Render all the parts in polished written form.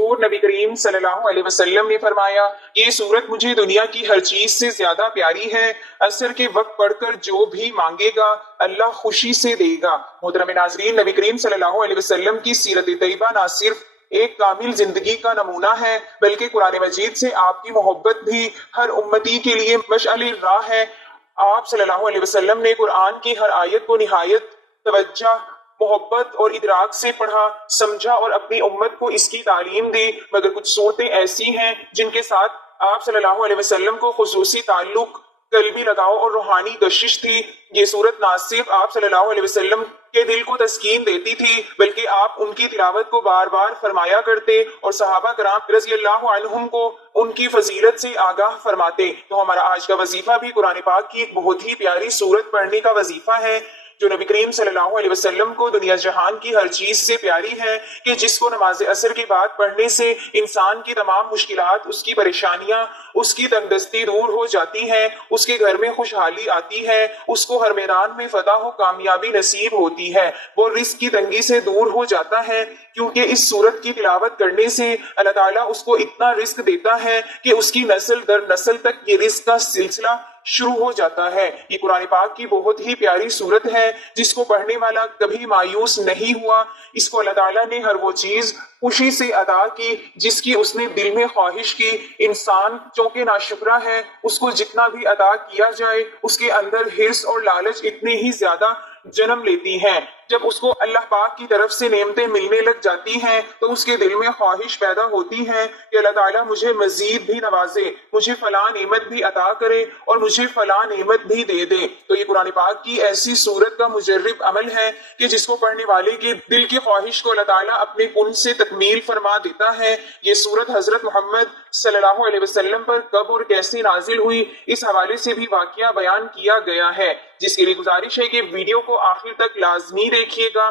حضور نبی کریم صلی اللہ علیہ وسلم نے فرمایا یہ سورت مجھے دنیا کی ہر چیز سے زیادہ پیاری ہے، عصر کے وقت پڑھ کر جو بھی مانگے گا اللہ خوشی سے دے گا۔ محترم ناظرین، نبی کریم صلی اللہ علیہ وسلم کی سیرت طیبہ نہ صرف ایک کامل زندگی کا نمونہ ہے بلکہ قرآن مجید سے آپ کی محبت بھی ہر امتی کے لیے مشعل راہ ہے۔ آپ صلی اللہ علیہ وسلم نے قرآن کی ہر آیت کو نہایت توجہ، محبت اور ادراک سے پڑھا، سمجھا اور اپنی امت کو اس کی تعلیم دی، مگر کچھ صورتیں ایسی ہیں جن کے ساتھ آپ صلی اللہ علیہ وسلم کو خصوصی تعلق، قلبی لگاؤ اور روحانی کشش تھی۔ یہ صورت نہ صرف آپ صلی اللہ علیہ وسلم کے دل کو تسکین دیتی تھی بلکہ آپ ان کی تلاوت کو بار بار فرمایا کرتے اور صحابہ کرام رضی اللہ عنہم کو ان کی فضیلت سے آگاہ فرماتے۔ تو ہمارا آج کا وظیفہ بھی قرآن پاک کی ایک بہت ہی پیاری صورت پڑھنے کا وظیفہ ہے جو نبی کریم صلی اللہ علیہ وسلم کو دنیا جہان کی ہر چیز سے پیاری ہے، کہ جس کو نماز عصر کے بعد پڑھنے سے انسان کی تمام مشکلات، اس کی پریشانیاں، اس کی تنگ دستی دور ہو جاتی ہیں، اس کے گھر میں خوشحالی آتی ہے، اس کو ہر میدان میں فتح و کامیابی نصیب ہوتی ہے، وہ رزق کی تنگی سے دور ہو جاتا ہے، کیونکہ اس سورت کی تلاوت کرنے سے اللہ تعالیٰ اس کو اتنا رزق دیتا ہے کہ اس کی نسل در نسل تک یہ رزق کا سلسلہ شروع ہو جاتا ہے۔ یہ قرآن پاک کی بہت ہی پیاری صورت ہے جس کو پڑھنے والا کبھی مایوس نہیں ہوا۔ اس کو اللہ تعالیٰ نے ہر وہ چیز خوشی سے عطا کی جس کی اس نے دل میں خواہش کی۔ انسان چونکہ ناشکرا ہے، اس کو جتنا بھی عطا کیا جائے اس کے اندر حرص اور لالچ اتنے ہی زیادہ جنم لیتی ہیں۔ جب اس کو اللہ پاک کی طرف سے نعمتیں ملنے لگ جاتی ہیں تو اس کے دل میں خواہش پیدا ہوتی ہے کہ اللہ تعالیٰ مجھے مزید بھی نوازے، مجھے فلاں نعمت بھی عطا کرے اور مجھے فلاں نعمت بھی دے دے۔ تو یہ قرآن پاک کی ایسی صورت کا مجرب عمل ہے کہ جس کو پڑھنے والے کے دل کی خواہش کو اللہ تعالیٰ اپنے کن سے تکمیل فرما دیتا ہے۔ یہ صورت حضرت محمد صلی اللہ علیہ وسلم پر کب اور کیسے نازل ہوئی، اس حوالے سے بھی واقعہ بیان کیا گیا ہے، جس کے لیے گزارش ہے کہ ویڈیو کو آخر تک لازمی دیکھیے گا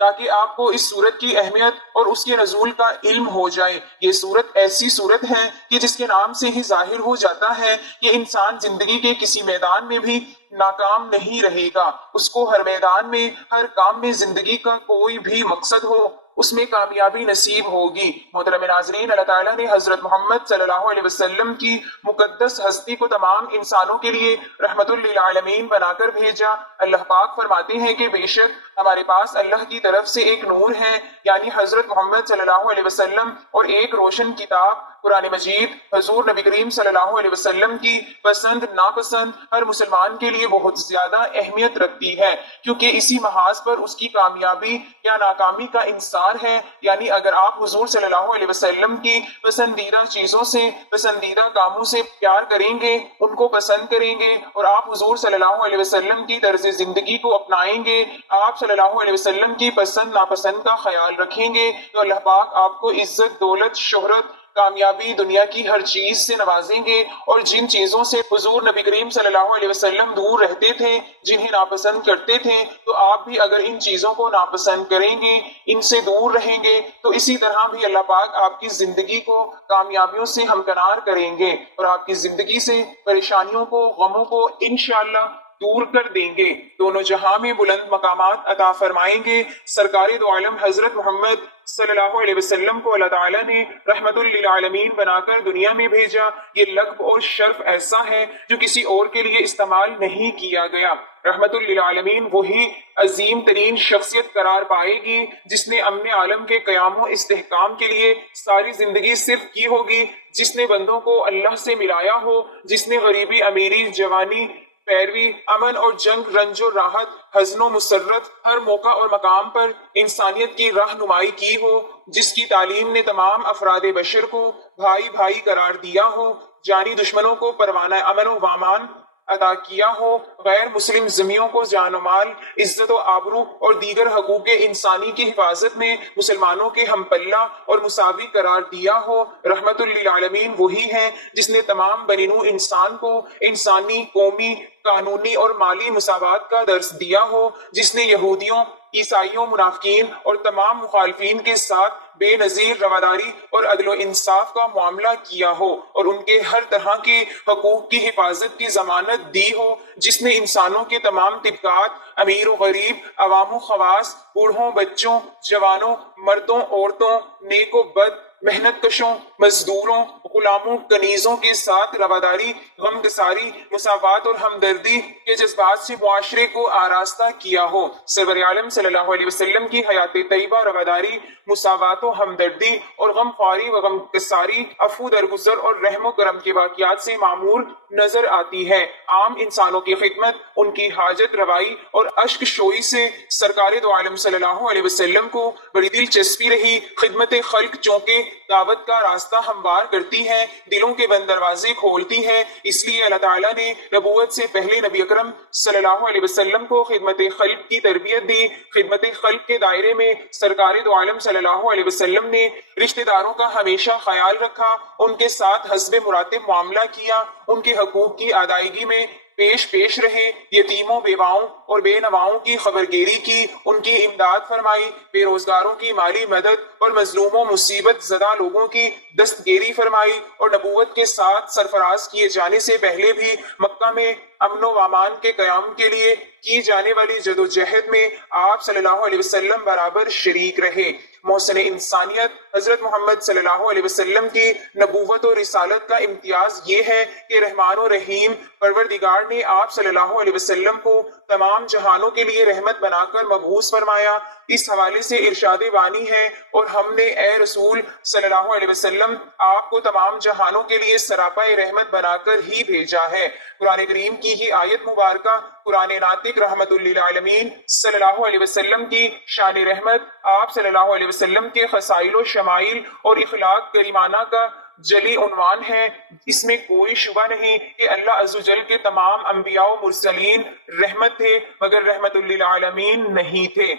تاکہ آپ کو اس صورت کی اہمیت اور اس کے نزول کا علم ہو جائے۔ یہ صورت ایسی صورت ہے کہ جس کے نام سے ہی ظاہر ہو جاتا ہے کہ انسان زندگی کے کسی میدان میں بھی ناکام نہیں رہے گا، اس کو ہر میدان میں، ہر کام میں زندگی کا کوئی بھی مقصد ہو اس میں کامیابی نصیب ہوگی۔ محترم ناظرین، اللہ تعالیٰ نے حضرت محمد صلی اللہ علیہ وسلم کی مقدس ہستی کو تمام انسانوں کے لیے رحمت للعالمین بنا کر بھیجا۔ اللہ پاک فرماتے ہیں کہ بے شک ہمارے پاس اللہ کی طرف سے ایک نور ہے، یعنی حضرت محمد صلی اللہ علیہ وسلم، اور ایک روشن کتاب قرآن مجید حضور نبی کریم صلی اللہ علیہ وسلم کی پسند ناپسند ہر مسلمان کے لیے بہت زیادہ اہمیت رکھتی ہے، کیونکہ اسی محاذ پر اس کی کامیابی یا ناکامی کا انحصار ہے۔ یعنی اگر آپ حضور صلی اللہ علیہ وسلم کی پسندیدہ چیزوں سے، پسندیدہ کاموں سے پیار کریں گے، ان کو پسند کریں گے اور آپ حضور صلی اللہ علیہ وسلم کی طرز زندگی کو اپنائیں گے، آپ صلی اللہ علیہ وسلم کی پسند ناپسند کا خیال رکھیں گے، تو اللہ پاک آپ کو عزت، دولت، شہرت، کامیابی، دنیا کی ہر چیز سے نوازیں گے۔ اور جن چیزوں سے حضور نبی کریم صلی اللہ علیہ وسلم دور رہتے تھے، جنہیں ناپسند کرتے تھے، تو آپ بھی اگر ان چیزوں کو ناپسند کریں گے، ان سے دور رہیں گے، تو اسی طرح بھی اللہ پاک آپ کی زندگی کو کامیابیوں سے ہمکنار کریں گے اور آپ کی زندگی سے پریشانیوں کو، غموں کو انشاءاللہ دور کر دیں گے، دونوں جہاں میں بلند مقامات عطا فرمائیں گے۔ سرکار دو عالم حضرت محمد صلی اللہ علیہ وسلم کو اللہ تعالیٰ نے رحمت للعالمین بنا کر دنیا میں بھیجا۔ یہ لقب اور شرف ایسا ہے جو کسی اور کے لیے استعمال نہیں کیا گیا۔ رحمت للعالمین وہی عظیم ترین شخصیت قرار پائے گی جس نے امن عالم کے قیام و استحکام کے لیے ساری زندگی صرف کی ہوگی، جس نے بندوں کو اللہ سے ملایا ہو، جس نے غریبی، امیری، جوانی، پیروی، امن اور جنگ، رنج و راحت، حزن و مسرت، ہر موقع اور مقام پر انسانیت کی رہنمائی کی ہو، جس کی تعلیم نے تمام افراد بشر کو بھائی بھائی قرار دیا ہو، جانی دشمنوں کو پروانہ امن و امان عطا کیا ہو، غیر مسلم ذمیوں کو جان و مال، عزت و آبرو اور دیگر حقوق انسانی کی حفاظت میں مسلمانوں کے ہم پلہ اور مساوی قرار دیا ہو۔ رحمت للعالمین وہی ہے جس نے تمام بنی نوع انسان کو انسانی، قومی، قانونی اور مالی مساوات کا درس دیا ہو، جس نے یہودیوں، عیسائیوں، منافقین اور تمام مخالفین کے ساتھ بے نظیر رواداری اور عدل و انصاف کا معاملہ کیا ہو اور ان کے ہر طرح کے حقوق کی حفاظت کی ضمانت دی ہو، جس نے انسانوں کے تمام طبقات، امیر و غریب، عوام و خواص، بوڑھوں بچوں، جوانوں، مردوں عورتوں، نیک و بد، محنت کشوں، مزدوروں، غلاموں، کنیزوں کے ساتھ رواداری، غم گساری، مساوات اور ہمدردی کے جذبات سے معاشرے کو آراستہ کیا ہو۔ سرور عالم صلی اللہ علیہ وسلم کی حیات طیبہ رواداری، مساوات و ہمدردی اور غم خواری و غم گساری، عفو درگزر اور رحم و کرم کے واقعات سے معمور نظر آتی ہے۔ عام انسانوں کی خدمت، ان کی حاجت روائی اور اشک شوئی سے سرکار دو عالم صلی اللہ علیہ وسلم کو بڑی دلچسپی رہی۔ خدمت خلق چونکہ دعوت کا راستہ ہموار کرتی ہے، دلوں کے بند دروازے کھولتی ہے، اس لیے اللہ تعالیٰ نے نبوت سے پہلے نبی اکرم صلی اللہ علیہ وسلم کو خدمت خلق کی تربیت دی۔ خدمت خلق کے دائرے میں سرکار دو عالم صلی اللہ علیہ وسلم نے رشتہ داروں کا ہمیشہ خیال رکھا، ان کے ساتھ حسب مراتب معاملہ کیا، ان کے حقوق کی ادائیگی میں پیش رہے، یتیموں، بیواؤں اور بے نواؤں کی خبرگیری کی، ان کی امداد فرمائی، بے روزگاروں کی مالی مدد اور مظلوموں مصیبت زدہ لوگوں کی دستگیری فرمائی، اور نبوت کے ساتھ سرفراز کیے جانے سے پہلے بھی مکہ میں امن و امان کے قیام کے لیے کی جانے والی جدوجہد میں آپ صلی اللہ علیہ وسلم برابر شریک رہے۔ محسن انسانیت حضرت محمد صلی اللہ علیہ وسلم کی نبوت و رسالت کا امتیاز یہ ہے کہ رحمان و رحیم پروردگار نے آپ صلی اللہ علیہ وسلم کو تمام جہانوں کے لیے رحمت بنا کر مبعوث فرمایا۔ اس حوالے سے ارشاد بانی ہے، اور ہم نے اے رسول صلی اللہ علیہ وسلم آپ کو تمام جہانوں کے لیے سراپا رحمت بنا کر ہی بھیجا ہے۔ قرآن کریم کی یہ آیت مبارکہ قرآن ناطق رحمت للعالمین صلی اللہ علیہ وسلم کی شان رحمت، آپ صلی اللہ علیہ وسلم کے خصائل و شمائل اور اخلاق کریمانہ کا جلی عنوان ہے۔ اس میں کوئی شبہ نہیں کہ اللہ عز و جل کے تمام انبیاء و مرسلین رحمت تھے، مگر رحمت للعالمین نہیں تھے۔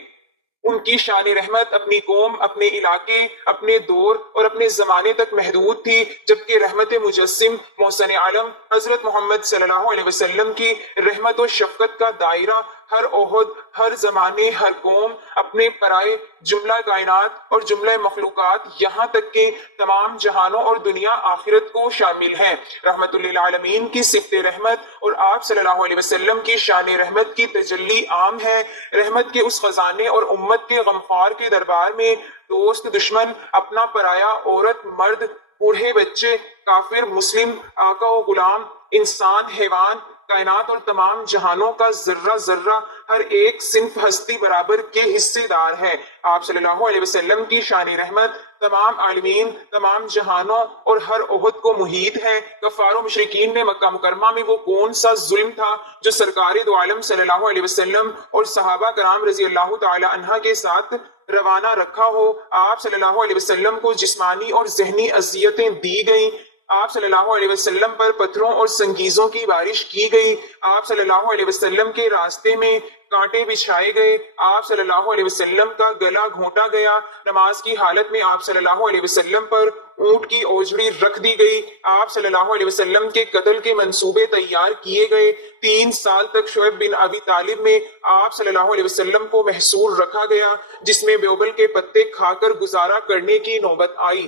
ان کی شان رحمت اپنی قوم، اپنے علاقے، اپنے دور اور اپنے زمانے تک محدود تھی، جبکہ رحمت مجسم محسن عالم حضرت محمد صلی اللہ علیہ وسلم کی رحمت و شفقت کا دائرہ ہر عہد، ہر زمانے، ہر قوم، اپنے پرائے جملہ کائنات اور جملہ مخلوقات، یہاں تک کہ تمام جہانوں اور دنیا آخرت کو شامل ہے۔ رحمت للعالمین کی صفت رحمت اور آپ صلی اللہ علیہ وسلم کی شان رحمت کی تجلی عام ہے۔ رحمت کے اس خزانے اور امت کے غمخوار کے دربار میں دوست دشمن، اپنا پرایا، عورت مرد، بوڑھے بچے، کافر مسلم، آقا و غلام، انسان حیوان، کائنات اور تمام جہانوں کا ذرہ ذرہ، ہر ایک صنف ہستی برابر کے حصے دار ہے۔ آپ صلی اللہ علیہ وسلم کی شان رحمت تمام عالمین، تمام جہانوں اور ہر عہد کو محیط ہے۔ کفار و مشرکین نے مکہ مکرمہ میں وہ کون سا ظلم تھا جو سرکار دو عالم صلی اللہ علیہ وسلم اور صحابہ کرام رضی اللہ تعالی عنہ کے ساتھ روانہ رکھا ہو؟ آپ صلی اللہ علیہ وسلم کو جسمانی اور ذہنی اذیتیں دی گئیں، آپ صلی اللہ علیہ وسلم پر پتھروں اور سنگیزوں کی بارش کی گئی، آپ صلی اللہ علیہ وسلم کے راستے میں کانٹے بچھائے گئے، آپ صلی اللہ علیہ وسلم کا گلا گھونٹا گیا، نماز کی حالت میں آپ صلی اللہ علیہ وسلم پر اونٹ کی اوجڑی رکھ دی گئی، آپ صلی اللہ علیہ وسلم کے قتل کے منصوبے تیار کیے گئے، 3 سال تک شعیب بن ابی طالب میں آپ صلی اللہ علیہ وسلم کو محصور رکھا گیا، جس میں بیوبل کے پتے کھا کر گزارا کرنے کی نوبت آئی۔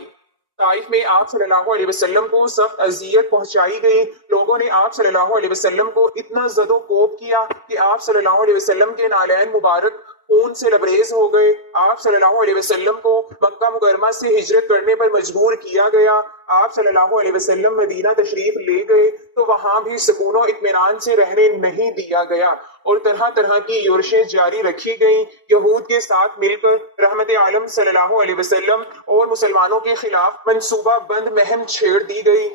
طائف میں آپ صلی اللہ علیہ وسلم کو سخت اذیت پہنچائی گئی، لوگوں نے آپ صلی اللہ علیہ وسلم کو اتنا زد و کوب کیا کہ آپ صلی اللہ علیہ وسلم کے نالین مبارک خون سے لبریز ہو گئے۔ آپ صلی اللہ علیہ وسلم کو مکہ مکرمہ سے ہجرت کرنے پر مجبور کیا گیا۔ آپ صلی اللہ علیہ وسلم مدینہ تشریف لے گئے تو وہاں بھی سکون و اطمینان سے رہنے نہیں دیا گیا، اور طرح طرح کی یورشیں جاری رکھی گئیں۔ یہود کے ساتھ مل کر رحمت عالم صلی اللہ علیہ وسلم اور مسلمانوں کے خلاف منصوبہ بند مہم چھیڑ دی گئی۔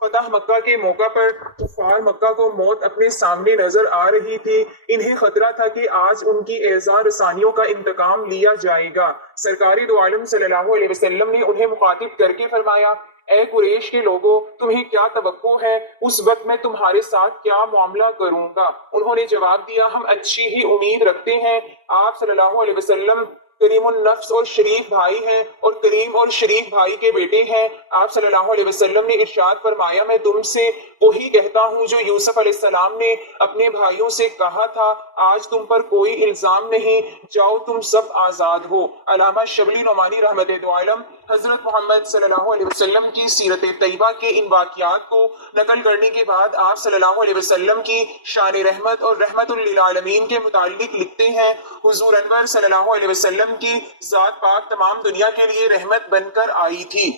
فتح مکہ کے موقع پر کفار مکہ کو موت اپنے سامنے نظر آ رہی تھی، انہیں خطرہ تھا کہ آج ان کی اعزاء رسانیوں کا انتقام لیا جائے گا۔ سرکاری دو عالم صلی اللہ علیہ وسلم نے انہیں مخاطب کر کے فرمایا، اے قریش کے لوگوں، تمہیں کیا توقع ہے اس وقت میں تمہارے ساتھ کیا معاملہ کروں گا؟ انہوں نے جواب دیا، ہم اچھی ہی امید رکھتے ہیں۔ آپ صلی اللہ علیہ وسلم کریم النفس اور شریف بھائی ہیں اور کریم اور شریف بھائی کے بیٹے ہیں۔ آپ صلی اللہ علیہ وسلم نے ارشاد فرمایا میں تم سے وہی کہتا ہوں جو یوسف علیہ السلام نے اپنے بھائیوں سے کہا تھا، آج تم پر کوئی الزام نہیں، جاؤ تم سب آزاد ہو۔ علامہ شبلی نعمانی رحمت عالم حضرت محمد صلی اللہ علیہ وسلم کی سیرت طیبہ کے ان واقعات کو نقل کرنے کے بعد آپ صلی اللہ علیہ وسلم کی شان رحمت اور رحمت للعالمین کے متعلق لکھتے ہیں، حضور انور صلی اللہ علیہ وسلم کی ذات پاک تمام دنیا کے لیے رحمت بن کر آئی تھی۔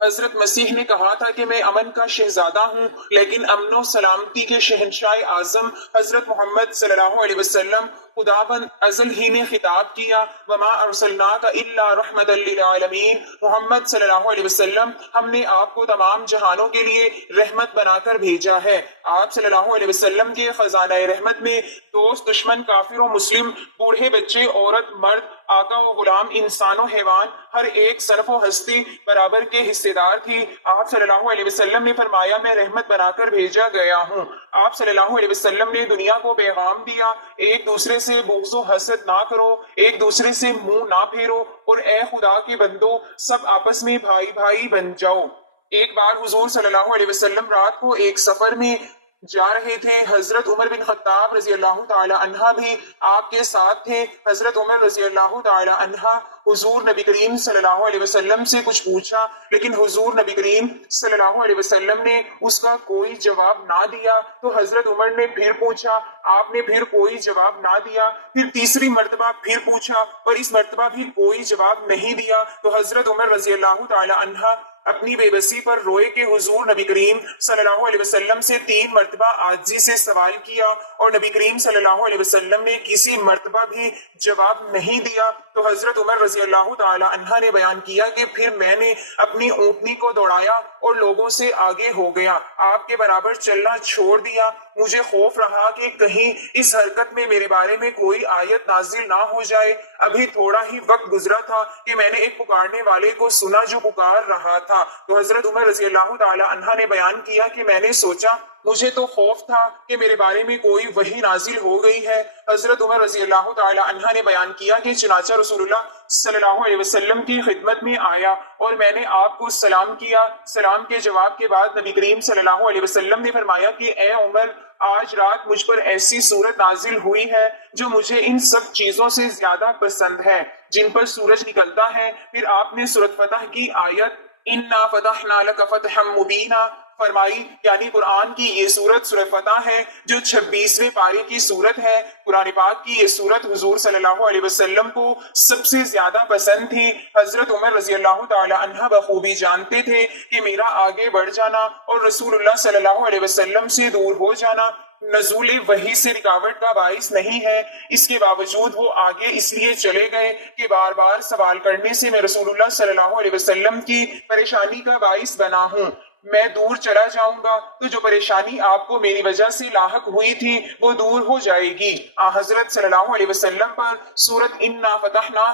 حضرت مسیح نے کہا تھا کہ میں امن کا شہزادہ ہوں، لیکن امن و سلامتی کے شہنشاہ اعظم حضرت محمد صلی اللہ علیہ وسلم خداوند ازل ہی نے خطاب کیا، وما ارسلناک الا رحمت للعالمین، محمد صلی اللہ علیہ وسلم ہم نے آپ کو تمام جہانوں کے لیے رحمت بنا کر بھیجا ہے۔ آپ صلی اللہ علیہ وسلم کے خزانہ رحمت میں دوست دشمن کافر و مسلم، بوڑھے بچے عورت مرد، آقا و غلام انسان و حیوان، ہر ایک صنف و ہستی برابر کے حصے دار تھی۔ آپ صلی اللہ علیہ وسلم نے فرمایا میں رحمت بنا کر بھیجا گیا ہوں۔ آپ صلی اللہ علیہ وسلم نے دنیا کو پیغام دیا، ایک دوسرے سے بغض و حسد نہ کرو، ایک دوسرے سے منہ نہ پھیرو، اور اے خدا کے بندو سب آپس میں بھائی بھائی بن جاؤ۔ ایک بار حضور صلی اللہ علیہ وسلم رات کو ایک سفر میں جا رہے تھے، حضرت عمر بن خطاب رضی اللہ تعالی عنہ بھی آپ کے ساتھ تھے۔ حضرت عمر رضی اللہ تعالی عنہ حضور نبی کریم صلی اللہ علیہ وسلم سے کچھ پوچھا، لیکن حضور نبی کریم صلی اللہ علیہ وسلم نے اس کا کوئی جواب نہ دیا، تو حضرت عمر نے پھر پوچھا، آپ نے پھر کوئی جواب نہ دیا، پھر تیسری مرتبہ پھر پوچھا اور اس مرتبہ بھی کوئی جواب نہیں دیا، تو حضرت عمر رضی اللہ تعالی عنہ اپنی بے بسی پر روئے کہ حضور نبی کریم صلی اللہ علیہ وسلم سے 3 مرتبہ عاجزی سے سوال کیا اور نبی کریم صلی اللہ علیہ وسلم نے کسی مرتبہ بھی جواب نہیں دیا۔ تو حضرت عمر رضی اللہ تعالی عنہ نے بیان کیا کہ پھر میں نے اپنی اونٹنی کو دوڑایا اور لوگوں سے آگے ہو گیا، آپ کے برابر چلنا چھوڑ دیا۔ مجھے خوف رہا کہ کہیں اس حرکت میں میرے بارے میں کوئی آیت نازل نہ ہو جائے۔ ابھی تھوڑا ہی وقت گزرا تھا کہ میں نے ایک پکارنے والے کو سنا جو پکار رہا تھا، تو حضرت عمر رضی اللہ تعالی عنہ نے بیان کیا کہ میں نے سوچا مجھے تو خوف تھا کہ میرے بارے میں کوئی وحی نازل ہو گئی ہے۔ حضرت عمر رضی اللہ تعالی عنہ نے بیان کیا کہ چنانچہ رسول اللہ صلی اللہ علیہ وسلم کی خدمت میں آیا اور میں نے آپ کو سلام کیا۔ سلام کے جواب کے بعد نبی کریم صلی اللہ علیہ وسلم نے فرمایا کہ اے عمر، آج رات مجھ پر ایسی صورت نازل ہوئی ہے جو مجھے ان سب چیزوں سے زیادہ پسند ہے جن پر سورج نکلتا ہے۔ پھر آپ نے سورۃ فتح کی آیت اِنَّا فَتَحْنَا لَكَ فَتْحًا مُبِینًا فرمائی، یعنی قرآن کی یہ سورت سورہ فتح ہے جو 26ویں پارے کی سورت ہے۔ قرآن پاک کی یہ سورت حضور صلی اللہ علیہ وسلم کو سب سے زیادہ پسند تھی۔ حضرت عمر رضی اللہ تعالی عنہ بخوبی جانتے تھے کہ میرا آگے بڑھ جانا اور رسول اللہ صلی اللہ علیہ وسلم سے دور ہو جانا نزول وحی سے رکاوٹ کا باعث نہیں ہے۔ اس کے باوجود وہ آگے اس لیے چلے گئے کہ بار بار سوال کرنے سے میں رسول اللہ صلی اللہ علیہ وسلم کی پریشانی کا باعث بنا ہوں۔ میں دور چلا جاؤں گا تو جو پریشانی آپ کو میری وجہ سے لاحق ہوئی تھی وہ دور ہو جائے گی۔ حضرت صلی اللہ علیہ وسلم پر سورت اِنَّا فَتَحْنَا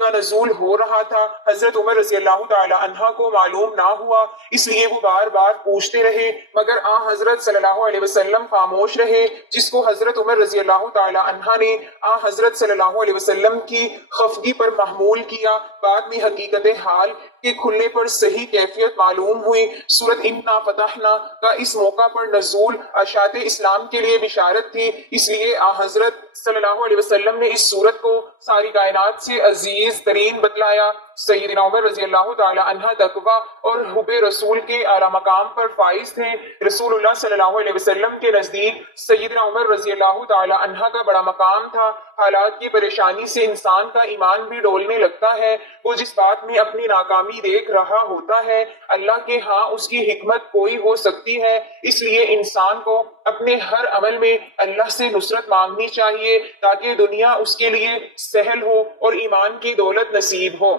کا نزول ہو رہا تھا۔ حضرت عمر رضی اللہ تعالی عنہ کو معلوم نہ ہوا، اس لیے وہ بار بار پوچھتے رہے، مگر حضرت صلی اللہ علیہ وسلم خاموش رہے، جس کو حضرت عمر رضی اللہ تعالی عنہ نے حضرت صلی اللہ علیہ وسلم کی خفگی پر محمول کیا۔ بعد میں حقیقت حال کے کھلنے پر صحیح کیفیت معلوم ہوئی۔ سورت اِنَّا فَتَحْنَا کا اس موقع پر نزول اشاعت اسلام کے لیے بشارت تھی، اس لیے حضرت صلی اللہ علیہ وسلم نے اس سورت کو ساری کائنات سے عزیز ترین بتلایا۔ سیدنا عمر رضی اللہ تعالی عنہ تقوی اور حب رسول کے اعلیٰ مقام پر فائز تھے۔ رسول اللہ صلی اللہ علیہ وسلم کے نزدیک سیدنا عمر رضی اللہ تعالی عنہ کا بڑا مقام تھا۔ حالات کی پریشانی سے انسان کا ایمان بھی ڈولنے لگتا ہے۔ وہ جس بات میں اپنی ناکامی دیکھ رہا ہوتا ہے، اللہ کے ہاں اس کی حکمت کوئی ہو سکتی ہے، اس لیے انسان کو اپنے ہر عمل میں اللہ سے نصرت مانگنی چاہیے تاکہ دنیا اس کے لیے سہل ہو اور ایمان کی دولت نصیب ہو۔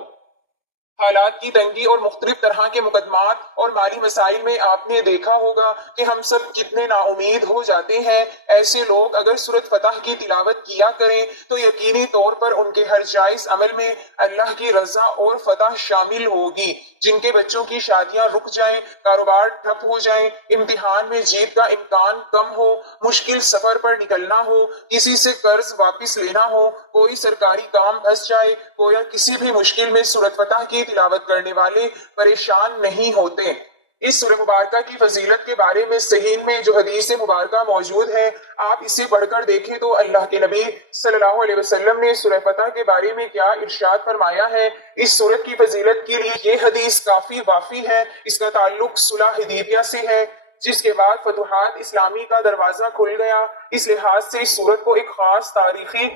حالات کی تنگی اور مختلف طرح کے مقدمات اور مالی مسائل میں آپ نے دیکھا ہوگا کہ ہم سب کتنے نا امید ہو جاتے ہیں۔ ایسے لوگ اگر سورۃ فتح کی تلاوت کیا کریں تو یقینی طور پر ان کے ہر جائز عمل میں اللہ کی رضا اور فتح شامل ہوگی۔ جن کے بچوں کی شادیاں رک جائیں، کاروبار ٹھپ ہو جائیں، امتحان میں جیت کا امکان کم ہو، مشکل سفر پر نکلنا ہو، کسی سے قرض واپس لینا ہو، کوئی سرکاری کام پھنس جائے، گویا کسی بھی مشکل میں سورۃ فتح کی تلاوت کرنے والے پریشان نہیں ہوتے۔ اس سورہ مبارکہ کی فضیلت کے بارے میں صحیح میں جو حدیث مبارکہ موجود ہے، آپ اسے پڑھ کر دیکھیں تو اللہ کے نبی صلی اللہ علیہ وسلم نے سورہ فتح کے بارے میں کیا ارشاد فرمایا ہے۔ اس سورت کی فضیلت کے لیے یہ حدیث کافی وافی ہے۔ اس کا تعلق صلح حدیبیہ سے ہے، جس کے بعد فتوحات اسلامی کا دروازہ کھل گیا۔ اس لحاظ سے اس سورت کو ایک خاص تاریخی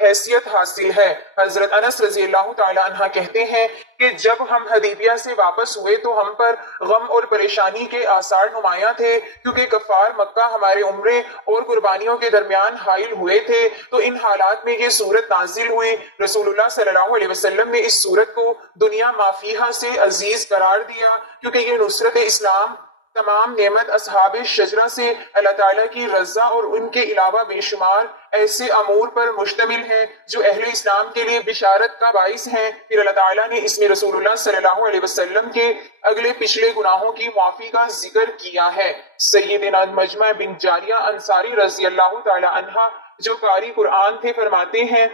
حیثیت حاصل ہے۔ حضرت انس رضی اللہ تعالی عنہ کہتے ہیں کہ جب ہم حدیبیہ سے واپس ہوئے تو ہم پر غم اور پریشانی کے آثار نمایاں تھے، کیونکہ کفار مکہ ہمارے عمرے اور قربانیوں کے درمیان حائل ہوئے تھے۔ تو ان حالات میں یہ سورت نازل ہوئی۔ رسول اللہ صلی اللہ علیہ وسلم نے اس سورت کو دنیا ما فیہا سے عزیز قرار دیا، کیونکہ یہ نصرت اسلام، تمام نعمت اصحاب شجرہ سے اللہ تعالیٰ کی رضا اور ان کے علاوہ بے شمار ایسے امور پر مشتمل ہے جو اہل اسلام کے لیے بشارت کا باعث ہیں۔ پھر اللہ تعالیٰ نے اس میں رسول اللہ صلی اللہ علیہ وسلم کے اگلے پچھلے گناہوں کی معافی کا ذکر کیا ہے۔ سیدنا مجمع بن جاریہ انصاری رضی اللہ تعالی عنہ جو قاری قرآن تھے فرماتے ہیں،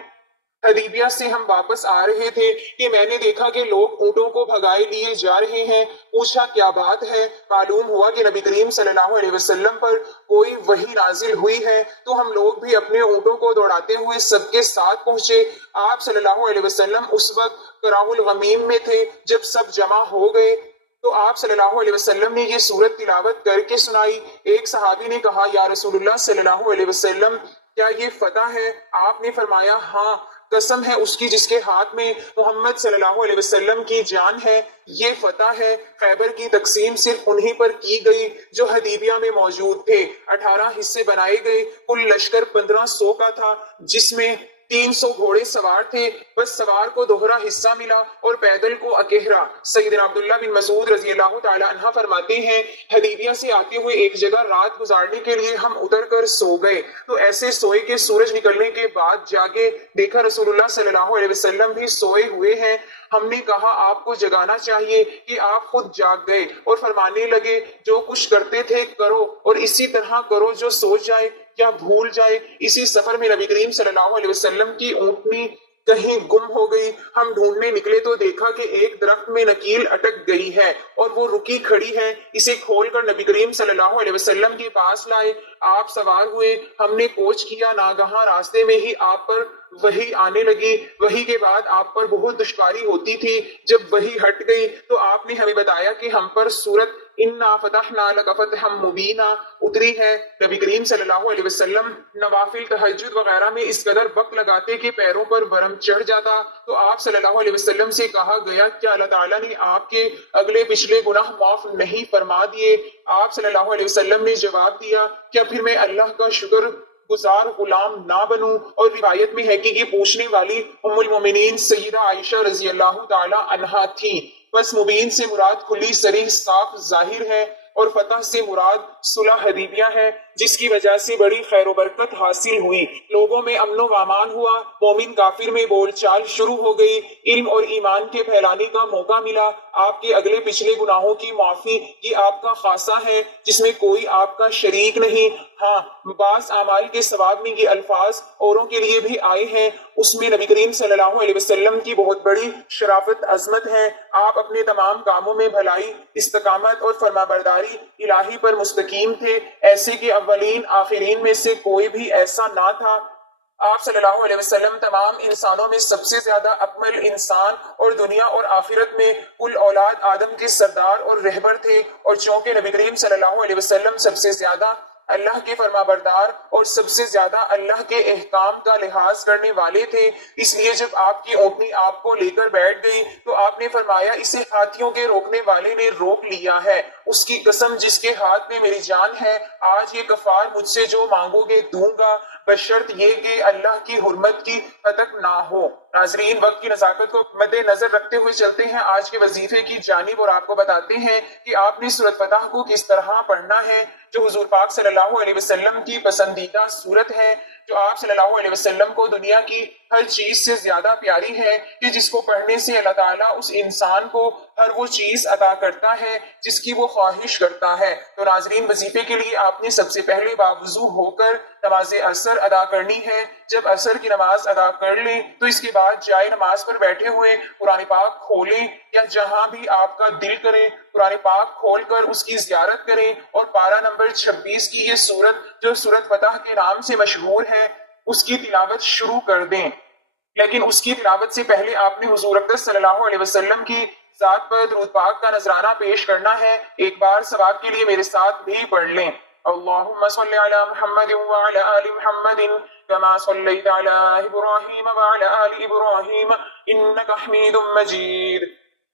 حدیبیہ سے ہم واپس آ رہے تھے کہ میں نے دیکھا کہ لوگ اونٹوں کو بھگائے لیے جا رہے ہیں۔ پوچھا کیا بات ہے؟ معلوم ہوا کہ نبی کریم صلی اللہ علیہ وسلم پر کوئی وحی نازل ہوئی ہے۔ تو ہم لوگ بھی اپنے اونٹوں کو دوڑاتے ہوئے سب کے ساتھ پہنچے۔ آپ صلی اللہ علیہ وسلم اس وقت قراء الغمیم میں تھے۔ جب سب جمع ہو گئے تو آپ صلی اللہ علیہ وسلم نے یہ سورت تلاوت کر کے سنائی۔ ایک صحابی نے کہا، یا رسول اللہ صلی اللہ علیہ وسلم، کیا یہ فتح ہے؟ آپ نے فرمایا، ہاں، قسم ہے اس کی جس کے ہاتھ میں محمد صلی اللہ علیہ وسلم کی جان ہے، یہ فتح ہے۔ خیبر کی تقسیم صرف انہی پر کی گئی جو حدیبیہ میں موجود تھے۔ 18 حصے بنائے گئے۔ کل لشکر 1500 کا تھا، جس میں 300 گھوڑے سوار تھے، بس سوار کو دوہرا حصہ ملا اور پیدل کو اکیہرا۔ سیدنا عبداللہ بن مسعود رضی اللہ تعالی عنہ فرماتے ہیں، حدیبیہ سے آتے ہوئے ایک جگہ رات گزارنے کے لیے ہم اتر کر سو گئے، تو ایسے سوئے کہ سورج نکلنے کے بعد جاگے، دیکھا رسول اللہ صلی اللہ علیہ وسلم بھی سوئے ہوئے ہیں۔ ہم نے کہا آپ کو جگانا چاہیے، کہ آپ خود جاگ گئے اور فرمانے لگے، جو کچھ کرتے تھے کرو اور اسی طرح کرو، جو سو جائے یا بھول جائے۔ اسی سفر میں نبی کریم صلی اللہ علیہ وسلم کی اونٹنی کہیں گم ہو گئی۔ ہم ڈھونڈنے نکلے تو دیکھا کہ ایک درخت میں نکیل اٹک گئی ہے اور وہ رکی کھڑی ہے۔ اسے کھول کر نبی کریم صلی اللہ علیہ وسلم کے پاس لائے۔ آپ سوار ہوئے، ہم نے کوچ کیا، ناگہاں راستے میں ہی آپ پر وحی آنے لگی۔ وحی کے بعد آپ پر بہت دشواری ہوتی تھی۔ جب وحی ہٹ گئی تو آپ نے ہمیں بتایا کہ ہم پر سورت اِنَّا فَتَحْنَا لَكَ فَتْحًا مُبِینًا اتری ہے۔ نبی کریم صلی اللہ علیہ وسلم نوافل، تہجد وغیرہ میں اس قدر وقت لگاتے کہ پیروں پر ورم چڑھ جاتا۔ تو آپ صلی اللہ علیہ وسلم سے کہا گیا، کیا اللہ تعالیٰ نے آپ کے اگلے پچھلے گناہ معاف نہیں فرما دیے؟ آپ صلی اللہ علیہ وسلم نے جواب دیا، کیا پھر میں اللہ کا شکر گزار غلام نہ بنوں؟ اور روایت میں ہے کہ یہ پوچھنے والی ام المومنین سیدہ عائشہ رضی اللہ تعالی عنہا تھی۔ بس مبین سے مراد کھلی صریح صاف ظاہر ہے، اور فتح سے مراد صلح حدیبیہ ہے، جس کی وجہ سے بڑی خیر و برکت حاصل ہوئی۔ لوگوں میں امن و امان ہوا، مومن کافر میں بول چال شروع ہو گئی، علم اور ایمان کے پھیلانے کا موقع ملا۔ آپ کے اگلے پچھلے گناہوں کی معافی یہ آپ کا خاصہ ہے، جس میں کوئی آپ کا شریک نہیں۔ ہاں، بعض اعمال کے ثواب میں یہ الفاظ اوروں کے لیے بھی آئے ہیں۔ اس میں نبی کریم صلی اللہ علیہ وسلم کی بہت بڑی شرافت عظمت ہے۔ آپ اپنے تمام کاموں میں بھلائی، استقامت اور فرمانبرداری الہی پر مستقیم تھے، ایسے کہ اولین آخرین میں سے کوئی بھی ایسا نہ تھا۔ آپ صلی اللہ علیہ وسلم تمام انسانوں میں سب سے زیادہ اکمل انسان اور دنیا اور آخرت میں کل اولاد آدم کے سردار اور رہبر تھے، اور چونکہ نبی کریم صلی اللہ علیہ وسلم سب سے زیادہ اللہ کے فرمانبردار اور سب سے زیادہ اللہ کے احکام کا لحاظ کرنے والے تھے، اس لیے جب آپ کی اونٹنی آپ کو لے کر بیٹھ گئی تو آپ نے فرمایا، اسے ہاتھیوں کے روکنے والے نے روک لیا ہے۔ اس کی قسم جس کے ہاتھ میں میری جان ہے، آج یہ کفار مجھ سے جو مانگو گے دوں گا۔ بشرط یہ کہ اللہ کی حرمت کی حتک نہ ہو۔ ناظرین، وقت کی نزاکت کو مد نظر رکھتے ہوئے چلتے ہیں آج کے وظیفے کی جانب اور آپ کو بتاتے ہیں کہ آپ نے سورۃ فتح کو کس طرح پڑھنا ہے، جو حضور پاک صلی اللہ علیہ وسلم کی پسندیدہ سورت ہے، جو آپ صلی اللہ علیہ وسلم کو دنیا کی ہر چیز سے زیادہ پیاری ہے، کہ جس کو پڑھنے سے اللہ تعالیٰ اس انسان کو ہر وہ چیز عطا کرتا ہے جس کی وہ خواہش کرتا ہے۔ تو ناظرین، وظیفے کے لیے آپ نے سب سے پہلے باوضو ہو کر نماز عصر ادا کرنی ہے۔ جب عصر کی نماز ادا کر لیں تو اس کے بعد جائے نماز پر بیٹھے ہوئے قرآن پاک کھولیں، یا جہاں بھی آپ کا دل کرے قرآن پاک کھول کر اس کی زیارت کریں، اور پارہ نمبر 26 کی یہ سورت جو سورۃ فتح کے نام سے مشہور ہے اس کی تلاوت شروع کر دیں۔ لیکن اس کی تلاوت سے پہلے آپ نے حضور اقدس صلی اللہ علیہ وسلم کی ذات پر درود پاک کا نذرانہ پیش کرنا ہے۔ ایک بار ثواب کے لیے میرے ساتھ بھی پڑھ لیں۔ اللہم صلی علی محمد وعلی آل محمد کما صلیت علی ابراہیم وعلی آل ابراہیم انک حمید مجید۔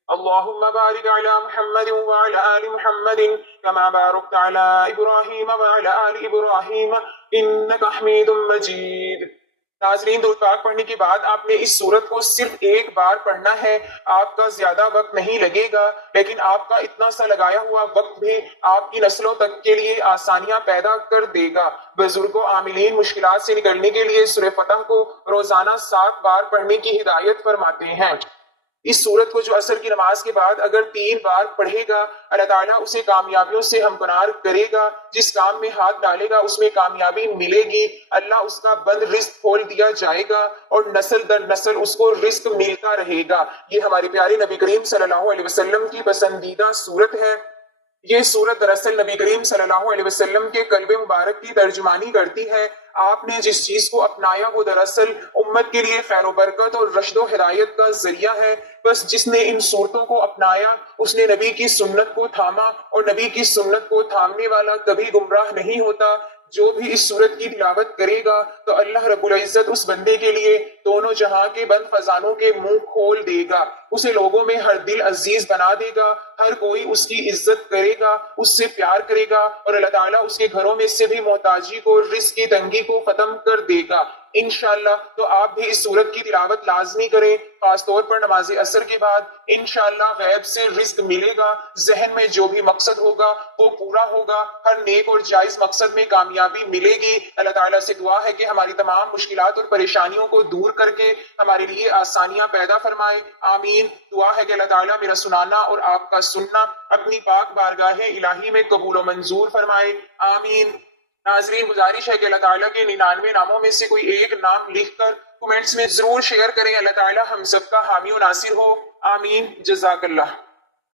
اللہم بارک علی محمد وعلی آل محمد کما بارکت علی ابراہیم وعلی آل ابراہیم انک حمید مجید۔ ناظرین، درود پاک پڑھنے کے بعد آپ نے اس سورت کو صرف ایک بار پڑھنا ہے۔ آپ کا زیادہ وقت نہیں لگے گا، لیکن آپ کا اتنا سا لگایا ہوا وقت بھی آپ کی نسلوں تک کے لیے آسانیاں پیدا کر دے گا۔ بزرگوں عاملین مشکلات سے نکلنے کے لیے سورہ فتح کو روزانہ 7 بار پڑھنے کی ہدایت فرماتے ہیں۔ اس سورت کو جو عصر کی نماز کے بعد اگر 3 بار پڑھے گا، اللہ تعالیٰ اسے کامیابیوں سے ہمکنار کرے گا۔ جس کام میں ہاتھ ڈالے گا اس میں کامیابی ملے گی۔ اللہ اس کا بند رزق کھول دیا جائے گا اور نسل در نسل اس کو رزق ملتا رہے گا۔ یہ ہمارے پیارے نبی کریم صلی اللہ علیہ وسلم کی پسندیدہ سورت ہے۔ یہ سورت دراصل نبی کریم صلی اللہ علیہ وسلم کے قلب مبارک کی ترجمانی کرتی ہے۔ آپ نے جس چیز کو اپنایا وہ دراصل امت کے لیے خیر و برکت اور رشد و ہدایت کا ذریعہ ہے۔ بس جس نے ان صورتوں کو اپنایا اس نے نبی کی سنت کو تھاما، اور نبی کی سنت کو تھامنے والا کبھی گمراہ نہیں ہوتا۔ جو بھی اس سورت کی تلاوت کرے گا تو اللہ رب العزت اس بندے کے لیے دونوں جہاں کے بند خزانوں کے منہ کھول دے گا، اسے لوگوں میں ہر دل عزیز بنا دے گا، ہر کوئی اس کی عزت کرے گا، اس سے پیار کرے گا، اور اللہ تعالیٰ اس کے گھروں میں سے بھی محتاجی کو، رزق کی تنگی کو ختم کر دے گا انشاءاللہ۔ تو آپ بھی اس سورت کی تلاوت لازمی کریں، خاص طور پر نماز عصر کے بعد۔ انشاءاللہ غیب سے رزق ملے گا، ذہن میں جو بھی مقصد ہوگا وہ پورا ہوگا، ہر نیک اور جائز مقصد میں کامیابی ملے گی۔ اللہ تعالیٰ سے دعا ہے کہ ہماری تمام مشکلات اور پریشانیوں کو دور کر کے ہمارے لیے آسانیاں پیدا فرمائے، آمین۔ دعا ہے کہ اللہ تعالیٰ میرا سنانا اور آپ کا سننا اپنی پاک بارگاہ الہی میں قبول و منظور فرمائے، آمین۔ ناظرین، گزارش ہے کہ اللہ تعالیٰ کے 99 ناموں میں سے کوئی ایک نام لکھ کر کمنٹس میں ضرور شیئر کریں۔ اللہ تعالیٰ ہم سب کا حامی و ناصر ہو، آمین۔ جزاک اللہ۔